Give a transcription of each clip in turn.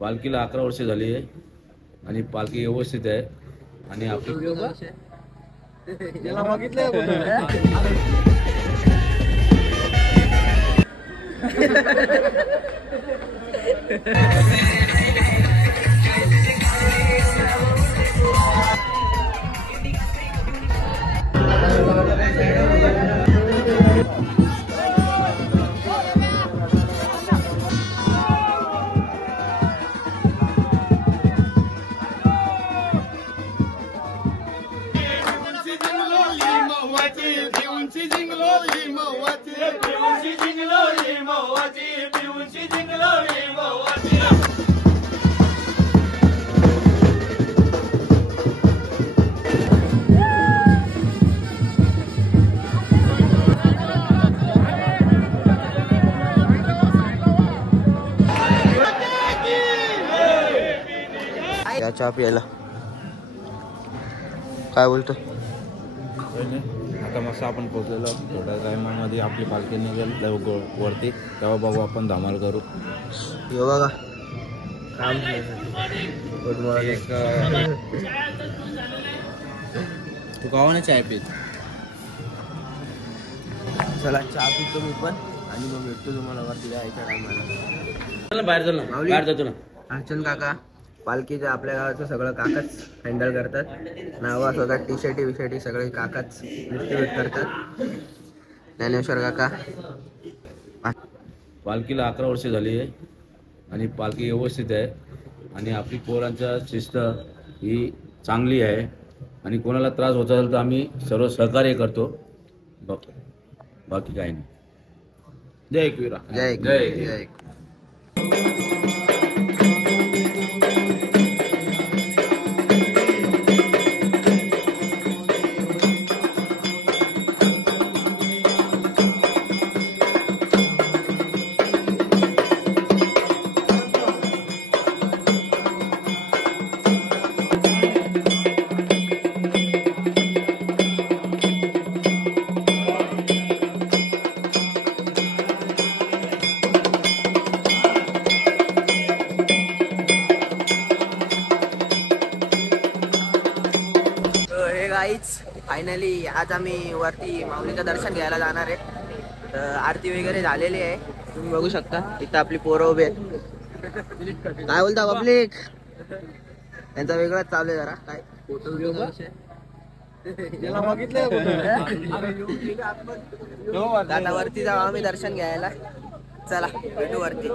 पालखीला 11 वर्ष झाली आहे आणि पालखी व्यवस्थित आहे आणि आपली चहा प्यायला काय बोलतो आता मस्त आपण पोहोचलेलो थोड्या टायमामध्ये आपली पालखी निघेल वरती तेव्हा बघू आपण धमाल करू यो बघा काम गुड मॉर्निंग तू गावाने चाय पित चला चहा पितो मी पण आणि मग भेटतो तुम्हाला वरती जायच्या टायमाला बाहेर चल ना बाहेर जातो ना अर्चन काका पालखीच्या आपल्या गावाचं सगळं काकाच हँडल करतात नावा स्वतः टी शर्टी विशर्टी सगळे काकाच डिस्ट्रीब्यूट करतात ज्ञानेश्वर काका पालखीला 11 वर्ष झाली आहे आणि पालखी व्यवस्थित आहे आणि आपली पोरांच्या शिस्त ही चांगली आहे आणि कोणाला त्रास होत असेल तर आम्ही सर्व सहकार्य करतो बाकी काही नाही जय एकवीरा जय जय जय फायनली आज आम्ही वरती माऊलीचं दर्शन घ्यायला जाणार आहे तर आरती वगैरे झालेली आहे तुम्ही बघू शकता इथं आपली पोरं उभे आहेत काय बोलता पब्लिक त्यांचा वेगळाच चालू आहे जरा काय फोटो व्हिडिओ आता वरती जाऊ आम्ही दर्शन घ्यायला चला भेटू वरती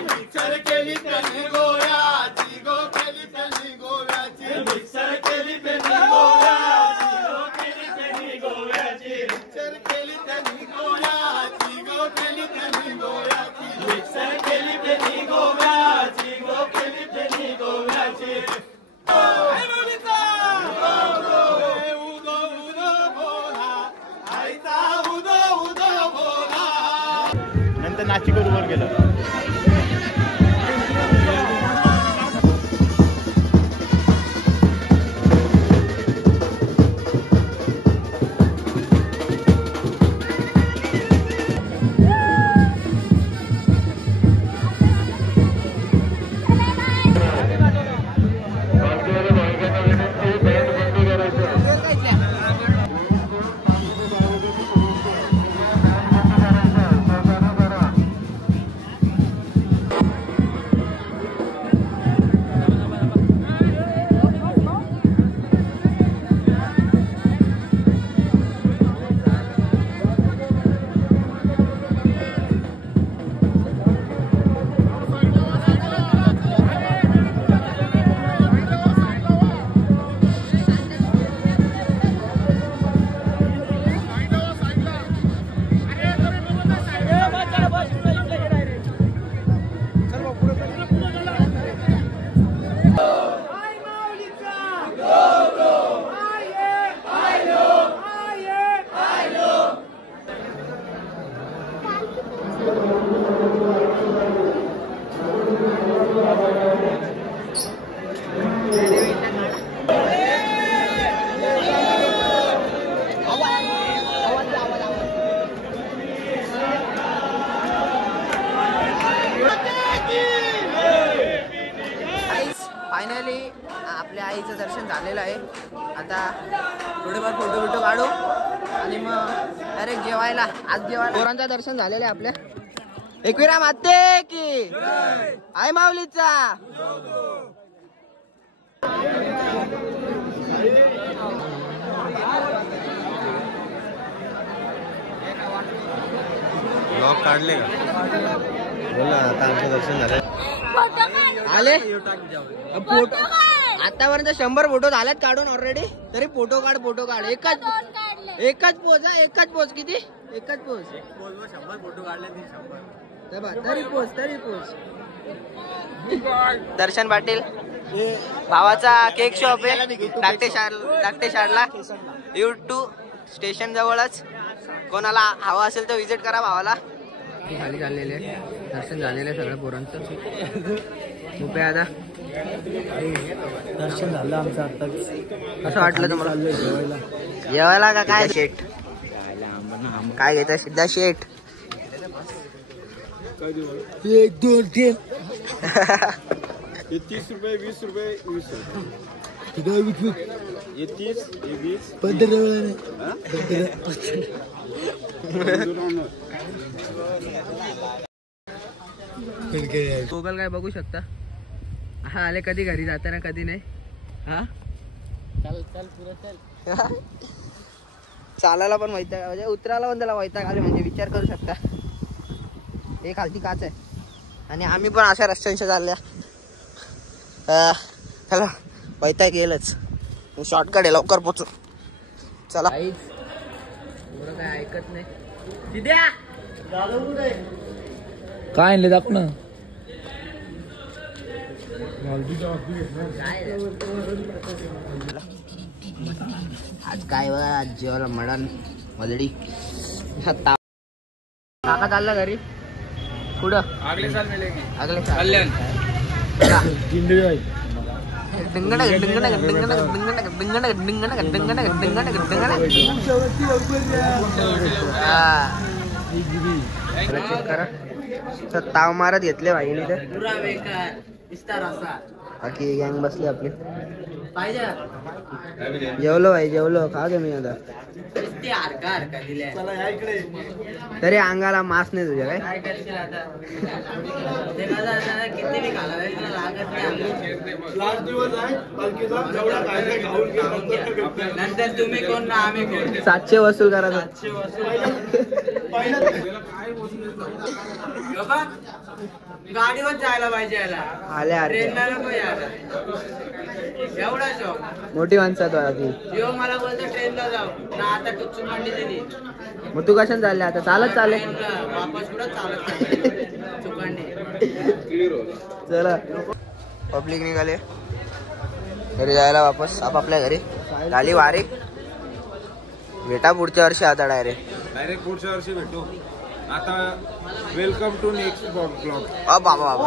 मिक्सर केली त्यांनी गोव्याची गो केली त्यांनी गोव्याची मिक्सर केली त्यांनी गोव्याची गो केली त्यांनी गोव्याची मिक्सर केली त्यांनी गोव्याची गो केली त्यांनी गोव्याची मिक्सर केली त्यांनी गोव्याची गो केली त्यांनी गोव्याची नंतर नाशिक वर गेलं. फायनली आपल्या आईचं दर्शन झालेलं आहे. आता थोडेफार फोटो बिटो काढू आणि मग डायरेक्ट जेवायला. आज जेवायला पोरांचं दर्शन झालेलं आहे आपल्या. एकविरा माते की आई माऊलीचा. ब्लॉग काढले का? बोला आता आमचं दर्शन झालं. आले फोटो आतापर्यंत 100 फोटो झालेत काढून ऑलरेडी. तरी फोटो काढ एकच पोज. एकच पोज. किती? एकच पोज. 100 फोटो काढले. तरी पोज. दर्शन पाटील भावाचा केक शॉप आहे धाकटेशाडला. YouTube स्टेशन जवळच. कोणाला हवा असेल तर विजिट करा भावाला. खाली झालेले दर्शन झालेलं आहे सगळं पोरांचं. रुपये आता दर्शन झालं आमचं आता. कसं वाटलं तुम्हाला जेवायला का काय? शेट काय घेता सिद्धा शेट? 1 2 3 ये 30 रुपये 20 रुपये 20 रुपये. ये 30 ये 20 गुगल काय बघू शकता. हा आले कधी घरी जाताना कधी नाही. हा चालायला पण वैताग म्हणजे उतरायला पण त्याला वैताग आले म्हणजे विचार करू शकता. हे खालती काच आहे आणि आम्ही पण अशा रस्त्यांच्या चालल्या. चला वैताग येईलच. शॉर्टकट आहे लवकर पोचू. चला एवढं काय ऐकत नाही. काय आणले दाखव ना. आज काय बघा आज जेवायला मडण मदडी. काका चालला घरी. पुढं अगले साल कल्याण. ताव मारत घेतले भाईने तर. बाकी गँग बसले आपले. जेवलो भाई जेवलो. खा गे मी आता. तरी अंगाला मास नाही तुझ्या काय? नंतर तुम्ही कोण ना आम्ही कोण. 700 वसूल करा. गाडीवर जायला पाहिजे याला आले आरती ट्रेनला नको यायला एवढा शॉक मोठी माणसं तो आधी जेव्हा मला बोलतो ट्रेनला जाऊ ना आता टुच्चू मांडी दिली मग तू कशाने चालले आता चालत चालले ट्रेनला वापस कुठं चालत चुकांनी चला पब्लिक निघाले घरी जायला वापस आपापल्या घरी झाली वारी भेटा पुढच्या वर्षी आता डायरेक्ट पुढच्या वर्षी भेटू आता वेलकम टू नेक्स्ट ब्लॉग बाबा बाबा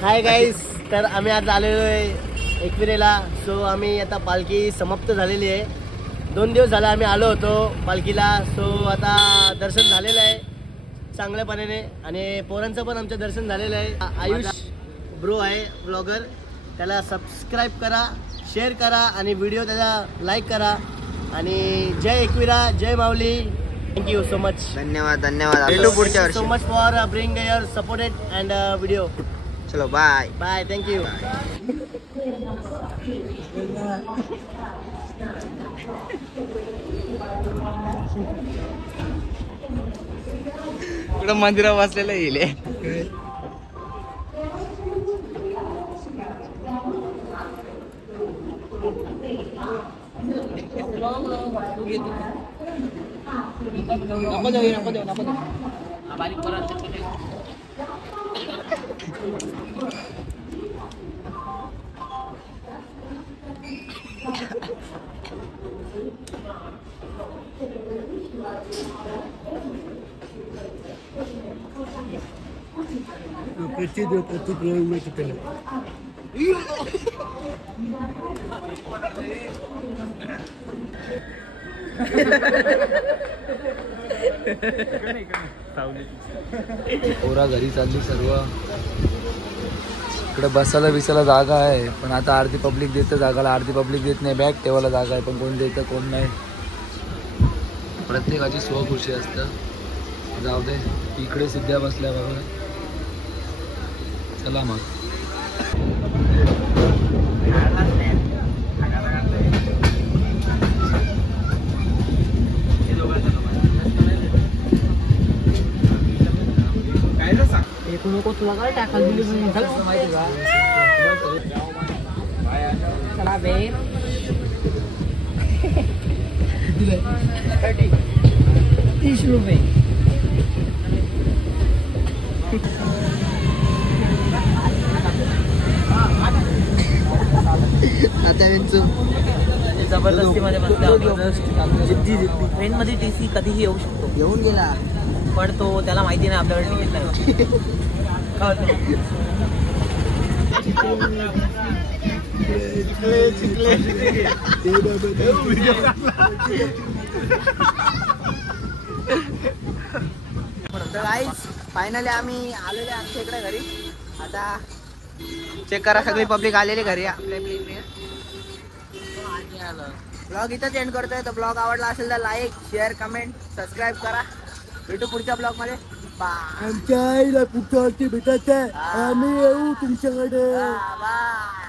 हाय गाईस तर आम्ही आज आलेलो आहे एकविरेला. सो आम्ही आता पालखी समाप्त झालेली आहे. 2 दिवस झाला आम्ही आलो होतो पालखीला. सो आता दर्शन झालेलं आहे चांगल्यापणाने आणि पोरांचं पण आमचं दर्शन झालेलं आहे. आयुष ब्रो आहे ब्लॉगर, त्याला सबस्क्राईब करा, शेअर करा आणि व्हिडिओ त्याला लाईक करा. आणि जय एकविरा, जय माऊली. Thank you so much. धन्यवाद धन्यवाद. भेटू पुढच्या सो वर्षी. Much for bring your supported and video. चलो बाय बाय. थँक्यू. कुठं मंदिरात बसलेलं येईल. पोरा घरी चालली सर्व. इकडे बसायला बिसायला जागा आहे पण आता अर्धी पब्लिक देतं जागाला, अर्धी पब्लिक देत नाही. बॅग ठेवायला जागा आहे पण कोण देतं कोण नाही. प्रत्येकाची स्वखुशी असतं. जाऊ दे. इकडे सिद्ध्या बसल्या बघा. चला मग. नको तुला काय टाकायला दिली माहिती का? चला बे 30 रुपये. आता विंचू जबरदस्ती मध्ये जिद्दी ट्रेन मध्ये टीसी कधीही येऊ शकतो. घेऊन गेला पण तो त्याला माहिती नाही आपल्याकडे तिकीट नाही. फायनली आम्ही आलेले आमच्या इकडे घरी. आता चेक करा सगळी पब्लिक आलेली घरी आपल्या ब्लॉग इथंच एंड करतोय. तर ब्लॉग आवडला असेल तर लाईक शेअर कमेंट सबस्क्राईब करा. भेटू पुढच्या ब्लॉग मध्ये. बाय. आमच्या आईला कुठं भेटायचं आम्ही येऊ तुमच्याकडे. बाय.